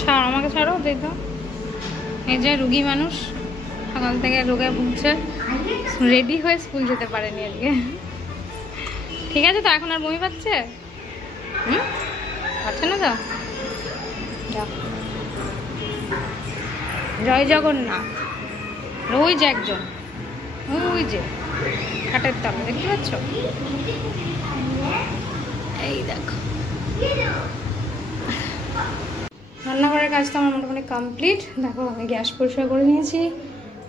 ছাড়ো, আমাকে ছাড়ো, দেখো এই যে রুগী মানুষ সকাল থেকে রোগায় ভুগছে, রেডি হয়ে স্কুল যেতে পারেনি আজকে। ঠিক আছে তো, এখন আর বমি পাচ্ছে? পাচ্ছে না তো? যাও, জয় জগন্নাথ। ওই যে একজন, ওই যে খাটের তলা দেখতে পাচ্ছ, এই দেখো। রান্নাঘরের কাজ তো আমার মোটামুটি কমপ্লিট। দেখো আমি গ্যাস পরিষ্কার করে নিয়েছি,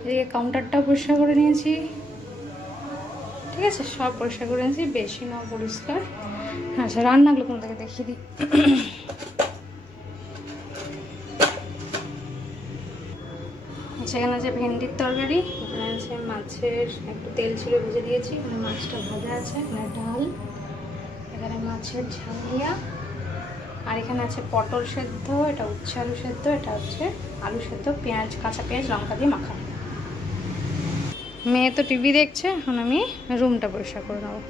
এদিকে কাউন্টারটাও পরিষ্কার করে নিয়েছি, ঠিক আছে, সব পরিষ্কার করে নিয়েছি, বেশি না পরিষ্কার। আচ্ছা রান্নাগুলো তোমাদেরকে দেখিয়ে দিই। আচ্ছা এখানে আছে ভেন্ডির তরকারি, এখানে আছে মাছের একটু তেল ছিল ভেজে দিয়েছি, এখানে মাছটা ভাজা আছে, এখানে ডাল, এখানে মাছের ঝালিয়া, আর এখানে আছে পটল সেদ্ধ, এটা উচ্ছে আলু সেদ্ধ, এটা হচ্ছে আলু সেদ্ধ, পেঁয়াজ, কাঁচা পেঁয়াজ লঙ্কা দিয়ে মাখা। মেয়ে তো টিভি দেখছে, এখন আমি রুমটা পরিষ্কার করে নেবো।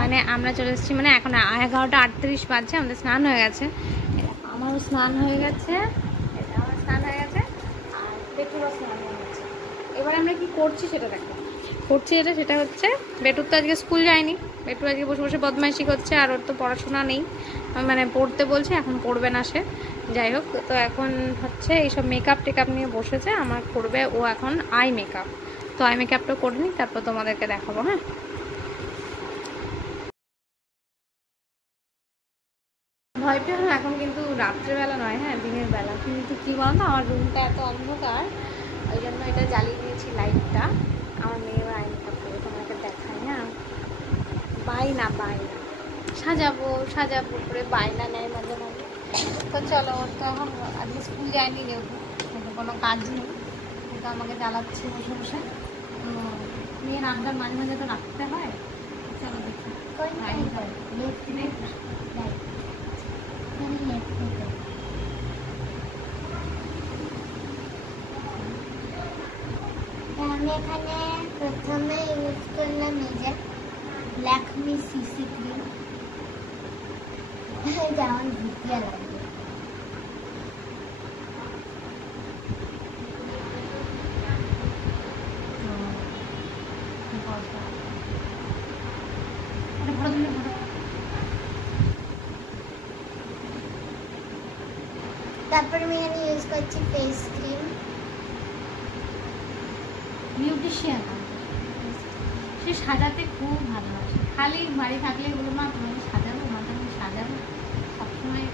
মানে আমরা চলে এসেছি, মানে এখন 11টা 38 বাজছে, আমাদের স্নান হয়ে গেছে, আমারও স্নান হয়ে গেছে, আমার স্নান হয়ে গেছে, আর বেটুরও স্নান হয়ে গেছে। এবার আমরা কি করছি সেটা দেখো, করছি সেটা হচ্ছে বেটুর তো আজকে স্কুল যায়নি, বেটু আজকে বসে বসে বদমাইশি করছে, আর ওর তো পড়াশোনা নেই, মানে পড়তে বলছে, এখন করবে না সে, যাই হোক। তো এখন হচ্ছে এইসব মেকআপ টেকআপ নিয়ে বসেছে, আমার করবে ও এখন আই মেকআপ, তো আই মেকআপটা করে নিই, তারপর তোমাদেরকে দেখাবো। হ্যাঁ ভয় পেও না, এখন কিন্তু রাত্রেবেলা নয়, হ্যাঁ দিনের বেলা, কিন্তু কি বলতো আমার রুমটা এত অন্ধকার, ওই জন্য এটা জ্বালিয়ে দিয়েছি লাইটটা। আমার মেয়েও আই মেকআপ করে তোমাকে দেখাই। হ্যাঁ বায়না সাজাবো করে বায়না নেয় মাঝে মাঝে। তো চলো, ওর তো এখন আজকে স্কুল যায়নি যেহেতু, কোনো কাজ নেই, কিন্তু আমাকে জ্বালাচ্ছে বসে বসে, মেয়ের আড্ডা মাঝে মাঝে তো রাখতে হয়। চলো দেখি আমি এখানে প্রথমে ইউজ করলাম এই যে ল্যাকমি সিসি ক্রিম, যেমন ভুতিয়া লাগবে। তারপরে আমি এখানে ইউজ করছি ফেস ক্রিম, বিউটিশিয়ান, সে সাজাতে খুব ভালোবাসে, খালি বাড়ি থাকলে বলো মা তোমাকে সাজাবো, মা তোমাকে সাজাবো, সবসময়।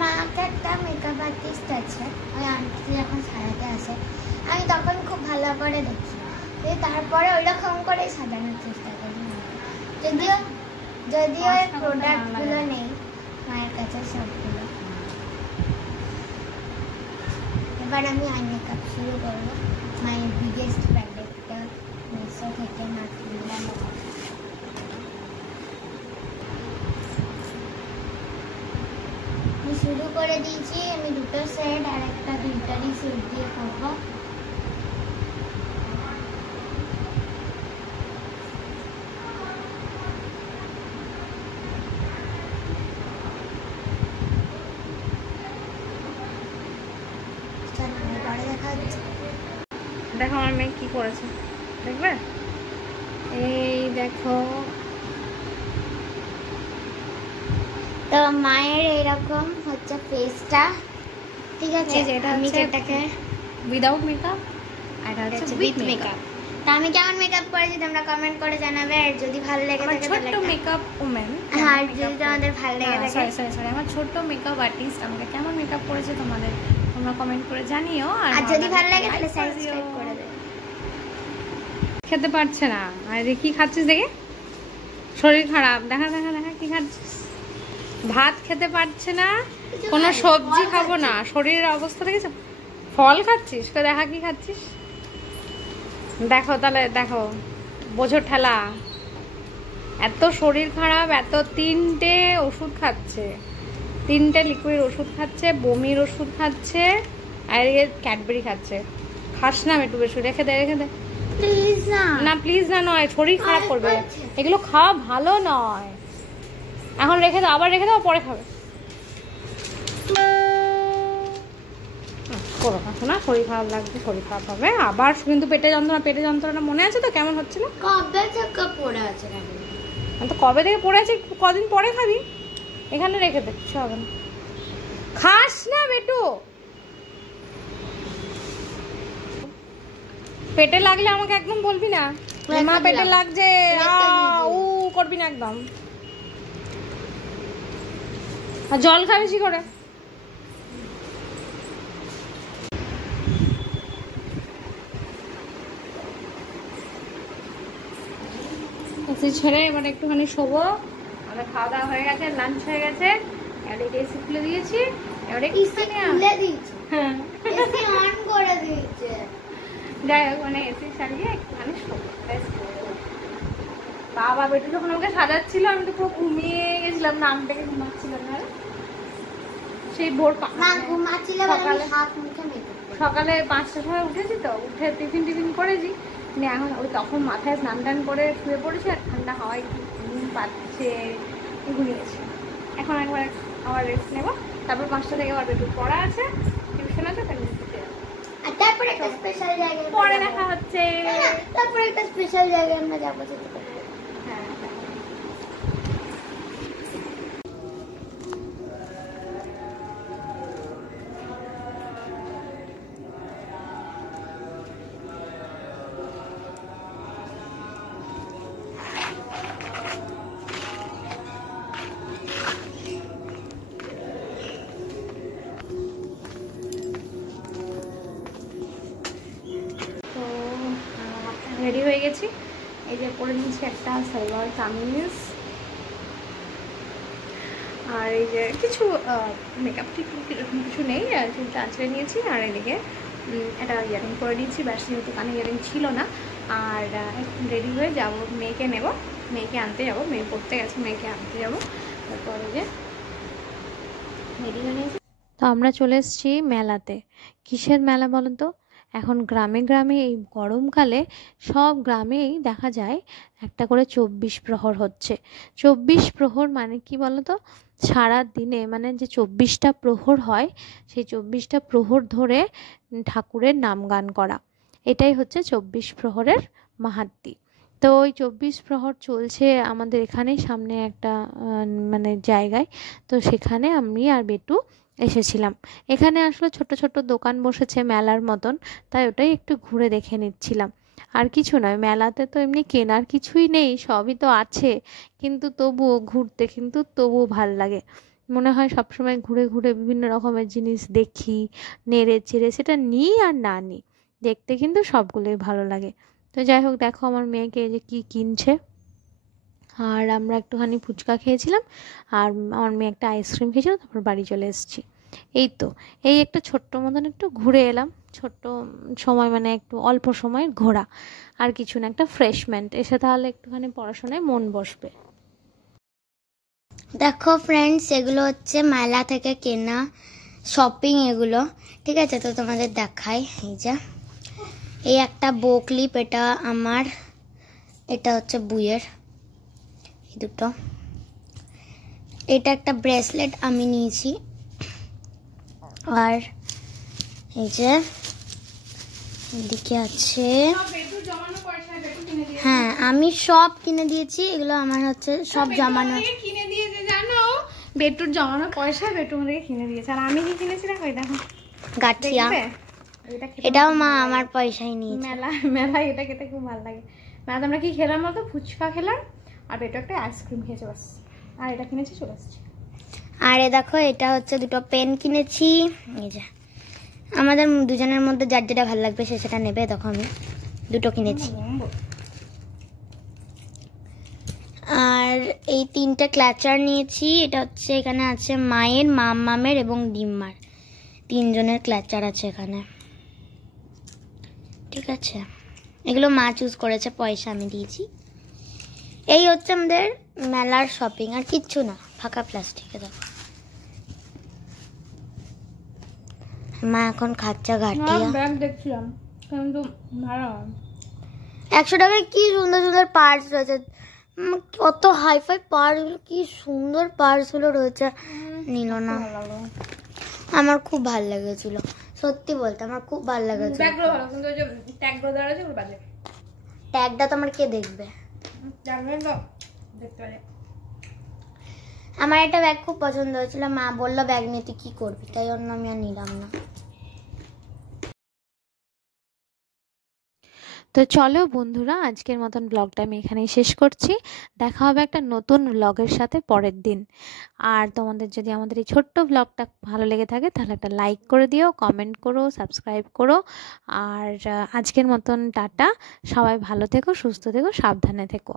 মাকে একটা মেকআপ আর্টিস্ট আছে, ওই আন্টি যখন সাজাতে আসে আমি তখন খুব ভালো করে দেখি, তারপরে ওই রকম করে সাজানোর চেষ্টা করি। যদিও ওই প্রোডাক্টগুলো নেই মায়ের কাছে সবগুলো। এবার আমি আই মেকআপ শুরু করবো, মায়ের বিগেস্ট প্যালেটটা মিশো থেকে মাখলাম। আমি শুরু করে দিয়েছি, আমি দুটো সেট আর একটা গ্লিটারি সেট দিয়ে করবো। দেখো আমার মেয়ে কি করেছে, দেখবে? এই দেখো, তো মায়ের এরকম হচ্ছে ফেসটা, ঠিক আছে? আমি যেটাকে উইদাউট মেকআপ, আর এটা হচ্ছে উইথ মেকআপ। তো আমি কেমন মেকআপ করেছি তোমরা কমেন্ট করে জানাবে, আর যদি ভালো লেগে থাকে ছোট্ট মেকআপ ওম্যান, আর যদি তোমাদের ভালো লেগে থাকে, সরি আমার ছোট্ট মেকআপ আর্টিস্ট আমাকে কেমন মেকআপ করেছে তোমরা কমেন্ট করে জানিও, আর যদি ভালো লাগে তাহলে সাবস্ক্রাইব করে দেবে। খেতে পারছে না, আর কি খাচ্ছিস দেখে, শরীর খারাপ, দেখা কি খাচ্ছিস, ভাত খেতে পারছে না, কোনো সবজি খাবো না, শরীরের অবস্থা দেখেছো, ফল খাচ্ছিস, দেখা কি খাচ্ছিস, দেখো তাহলে দেখো, বোঝো ঠেলা, এত শরীর খারাপ, এত 3টে ওষুধ খাচ্ছে, 3টে লিকুইড ওষুধ খাচ্ছে, বমির ওষুধ খাচ্ছে, আর এদিকে ক্যাডবেরি খাচ্ছে। খাস না একটু বেশি, রেখে দে রেখে দে। প্লিজ না। না প্লিজ না নয়, শরীর খারাপ করবে, এগুলো খাওয়া ভালো নয়। এখন রেখে দাও, আবার রেখে দাও, পরে খাবে। করো না, শরীর খারাপ লাগবে, শরীর খারাপ হবে আবার। কিন্তু পেটে যন্ত্রণা মনে আছে তো কেমন হচ্ছিল? কবে থেকে পড়ে আছে? তো কবে থেকে পড়ে আছে, কদিন পরে খাবি। এখানে রেখে দে, কিছু হবে না। খাস না বেটু, পেটে লাগলে আমাকে একদম বলবি না মা পেটে লাগছে উ করবি না একদম। আর জল খা বেশি করে। ছেড়ে এবার একটুখানি শোবো। আমাদের খাওয়া দাওয়া হয়ে গেছে, লাঞ্চ হয়ে গেছে, এবারে এসি খুলে দিয়েছি। এবারে খুলে দিয়েছি, হ্যাঁ এসি অন করে দিয়েছে। যাই হোক, মানে এসি চালিয়ে একটুখানি শোবো। বাবা বেটু যখন আমাকে সাজাচ্ছিল আমি তো পুরো ঘুমিয়ে গেছিলাম, নাম ডেকে ঘুমাচ্ছিলাম না। সেই ভোর সকালে 5টার সময় উঠেছি, তো উঠে টিফিন করেছি। এখন ওই তখন মাথায় স্নান টান করে শুয়ে পড়েছি, আর ঠান্ডা হাওয়ায় ঘুম পাচ্ছে, ঘুমিয়েছি। এখন একবার আবার রেস্ট নেবো, তারপর 5টা থেকে আবার বেটুর পড়া আছে, টিউশন আছে, তারপরে একটা স্পেশাল জায়গায় পরে দেখা হচ্ছে। তারপরে একটা স্পেশাল জায়গায় আমরা যাবো। হ্যাঁ রেডি হয়ে গেছি। এই যে পরে নিয়েছি একটা সালোয়ার কামিজ, আর এই যে কিছু মেকআপ টিকটুক এরকম কিছু নেই, চুলটা আঁচড়ে নিয়েছি। আর এদিকে একটা ইয়ারিং পরে নিয়েছি, ব্যাস যেহেতু কানে ইয়ারিং ছিল না। আর এখন রেডি হয়ে যাব, মেয়েকে নেব, মেয়েকে আনতে যাব, মেয়ে পড়তে গেছে, মেয়েকে আনতে যাব। তারপরে যে রেডি হয়ে নিয়েছি। তো আমরা চলে এসেছি মেলাতে। কিসের মেলা বলেন তো? এখন গ্রামে গ্রামে এই গরমকালে সব গ্রামেই দেখা যায় একটা করে 24 প্রহর হচ্ছে। 24 প্রহর মানে কি বলো তো? সারা দিনে মানে যে 24টা প্রহর হয়, সেই 24টা প্রহর ধরে ঠাকুরের নাম গান করা, এটাই হচ্ছে 24 প্রহরের মাহাত্ম্য। তো ওই 24 প্রহর চলছে আমাদের এখানেই সামনে একটা মানে জায়গায়। তো সেখানে আমি আর বেটু এসেছিলাম। এখানে আসলে ছোট ছোট দোকান বসেছে মেলার মতন, তাই ওটাই একটু ঘুরে দেখে নিচ্ছিলাম। আর কিছু নয়, মেলাতে তো এমনি কেনার কিছুই নেই, সবই তো আছে, কিন্তু তবুও ঘুরতে কিন্তু তবুও ভাল লাগে। মনে হয় সবসময় ঘুরে ঘুরে বিভিন্ন রকমের জিনিস দেখি, নেড়ে চেড়ে সেটা নিই আর না নিই, দেখতে কিন্তু সবগুলোই ভালো লাগে। তো যাই হোক, দেখো আমার মেয়েকে যে কি কিনছে। আর আমরা একটুখানি ফুচকা খেয়েছিলাম, আর আমার মেয়ে একটা আইসক্রিম খেয়েছিল, তারপর বাড়ি চলে এসেছি। এই তো, এই একটা ছোট্ট মতন একটু ঘুরে এলাম, ছোট্ট সময় মানে একটু অল্প সময়ের ঘোরা, আর কিছু না, একটা ফ্রেশমেন্ট এসে তাহলে একটুখানি পড়াশোনায় মন বসবে। দেখো ফ্রেন্ডস, এগুলো হচ্ছে মেলা থেকে কেনা শপিং এগুলো, ঠিক আছে? তো তোমাদের দেখাই। এই যে এই একটা বো ক্লিপ, এটা আমার, এটা হচ্ছে বুয়ের, এই দুটো। এটা একটা ব্রেসলেট আমি নিয়েছি। আর এই যে এদিকে আছে, হ্যাঁ আমি সব কিনে দিয়েছি, এগুলো আমার হচ্ছে সব জমানো কিনে দিয়েছে, জানো? বেটুর জমানো পয়সা বেটু আমাকে কিনে দিয়েছে। আর আমি কি কিনেছি দেখো, এই দেখো গাঠিয়া, এটাও মা আমার পয়সায় নিয়েছে। মেলায় এটা খেতে খুব ভালো লাগে। মেলাতে আমরা কি খেলাম বলতো? ফুচকা খেলাম, আর বেটু একটা আইসক্রিম খেয়েছে, বাস। আর এটা কিনেছি, চলে আসছি। আর এ দেখো, এটা হচ্ছে দুটো পেন কিনেছি। এই যে আমাদের দুজনের মধ্যে যার যেটা ভালো লাগবে সে সেটা নেবে। দেখো আমি দুটো কিনেছি। আর এই 3টে ক্লাচার নিয়েছি। এটা হচ্ছে, এখানে আছে মায়ের, মামের এবং ডিম্মার, 3 জনের ক্লাচার আছে এখানে, ঠিক আছে? এগুলো মা চুজ করেছে, পয়সা আমি দিয়েছি। এই হচ্ছে আমাদের মেলার শপিং, আর কিচ্ছু না, ফাঁকা প্লাস্টিকে। দেখো মা এখন খাচ্চা ঘাটিয়া। ব্যাগ দেখছিলাম কিন্তু ভালো 100 টাকায় কি সুন্দর সুন্দর পার্স রয়েছে, কত হাইফাই পার্সগুলো, কি সুন্দর পার্সগুলো রয়েছে। নিল না, আমার খুব ভালো লেগেছিল, সত্যি বলতে আমার খুব ভালো লেগেছিল। ব্যাগগুলো ভালো কিন্তু ওই যে ট্যাগগুলো দেওয়া আছে ওগুলো বাজে। ট্যাগটা তো আমার কে দেখবে, ট্যাগগুলো তো দেখতে পারে। আমার একটা ব্যাগ খুব পছন্দ হয়েছিল, মা বললো ব্যাগ নিয়ে তুই কি করবি, তাই জন্য আমি আর নিলাম না। তো চলো বন্ধুরা, আজকের মতন ব্লগটা আমি এখানেই শেষ করছি। দেখা হবে একটা নতুন ব্লগের সাথে পরের দিন। আর তোমাদের যদি আমাদের এই ছোট্ট ব্লগটা ভালো লেগে থাকে তাহলে একটা লাইক করে দিও, কমেন্ট করো, সাবস্ক্রাইব করো। আর আজকের মতন টাটা, সবাই ভালো থেকো, সুস্থ থেকো, সাবধানে থেকো।